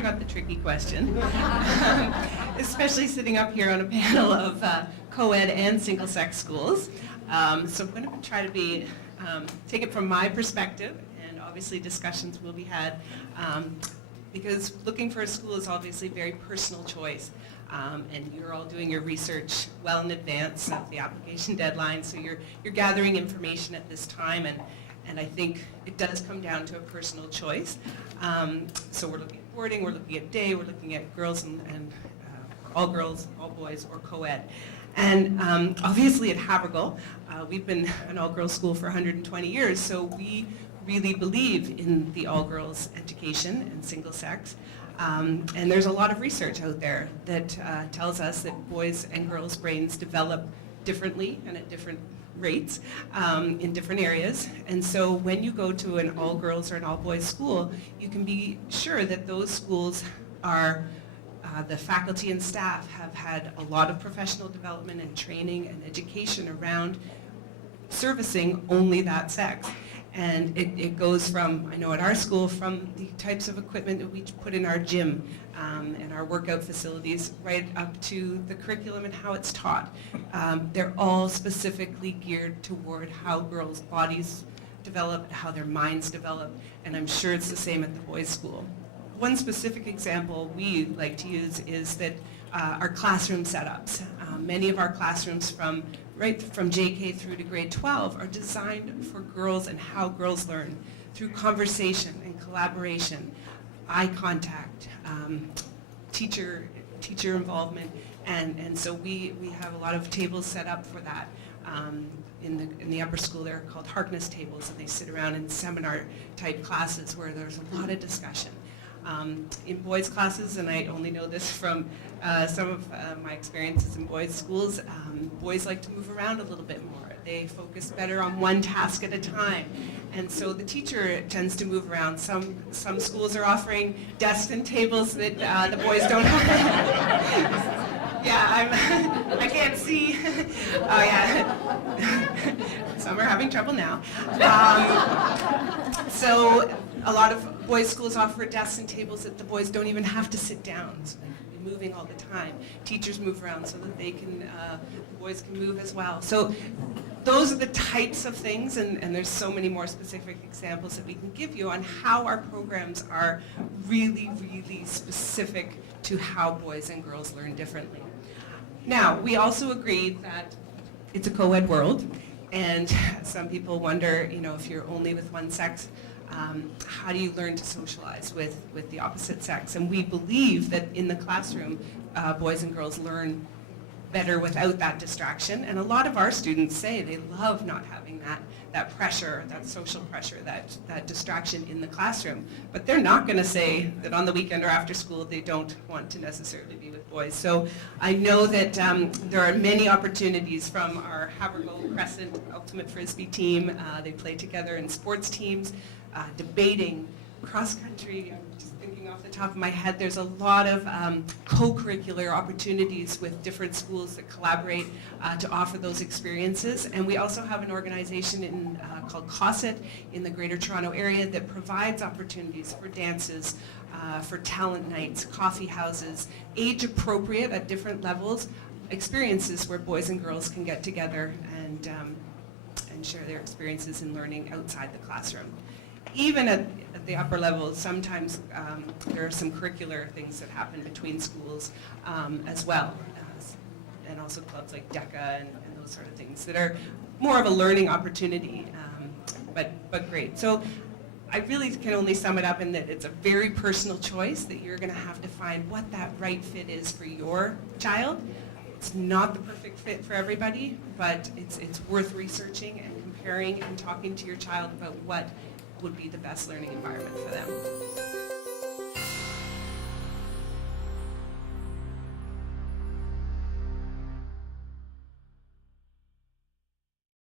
bring up the tricky question, especially sitting up here on a panel of co-ed and single-sex schools. So I'm going to try to take it from my perspective, and obviously discussions will be had, because looking for a school is obviously a very personal choice. And you're all doing your research well in advance of the application deadline, so you're gathering information at this time, and I think it does come down to a personal choice. So we're looking at boarding, we're looking at day, we're looking at girls and all girls, all boys, or co-ed. And obviously at Havergal, we've been an all-girls school for 120 years, so we really believe in the all-girls education and single-sex. And there's a lot of research out there that tells us that boys' and girls' brains develop differently and at different rates in different areas. And so when you go to an all-girls or an all-boys school, you can be sure that those schools are, the faculty and staff have had a lot of professional development and training and education around servicing only that sex. And it goes from, I know at our school, from the types of equipment that we put in our gym and our workout facilities, right up to the curriculum and how it's taught. They're all specifically geared toward how girls' bodies develop, how their minds develop, and I'm sure it's the same at the boys' school. One specific example we like to use is that our classroom setups. Many of our classrooms right from JK through to grade 12 are designed for girls and how girls learn through conversation and collaboration, eye contact, teacher involvement, and so we have a lot of tables set up for that. In the upper school, they're called Harkness tables, and they sit around in seminar type classes where there's a lot of discussion. In boys' classes, and I only know this from some of my experiences in boys' schools, boys like to move around a little bit more. They focus better on one task at a time, and so the teacher tends to move around. Some schools are offering desks and tables that the boys don't have. Yeah, I can't see. Oh yeah, some are having trouble now. So a lot of boys' schools offer desks and tables that the boys don't even have to sit down. So they're moving all the time. Teachers move around so that they can, the boys can move as well. So those are the types of things, and there's so many more specific examples that we can give you on how our programs are really, really specific to how boys and girls learn differently. Now, we also agreed that it's a co-ed world, and some people wonder, if you're only with one sex, how do you learn to socialize with the opposite sex? And we believe that in the classroom, boys and girls learn better without that distraction. And a lot of our students say they love not having that pressure, that social pressure, that distraction in the classroom. But they're not going to say that on the weekend or after school they don't want to necessarily be with boys. So I know that there are many opportunities from our Havergal Crescent Ultimate Frisbee team. They play together in sports teams, debating, cross-country. I'm just thinking off the top of my head, there's a lot of co-curricular opportunities with different schools that collaborate to offer those experiences. And we also have an organization called COSIT in the Greater Toronto area that provides opportunities for dances, for talent nights, coffee houses, age-appropriate at different levels, experiences where boys and girls can get together and share their experiences in learning outside the classroom. Even at the upper levels, sometimes there are some curricular things that happen between schools as well, and also clubs like DECA and those sort of things that are more of a learning opportunity, but great. So I really can only sum it up in that it's a very personal choice that you're going to have to find what that right fit is for your child. It's not the perfect fit for everybody, but it's worth researching and comparing and talking to your child about what would be the best learning environment for them.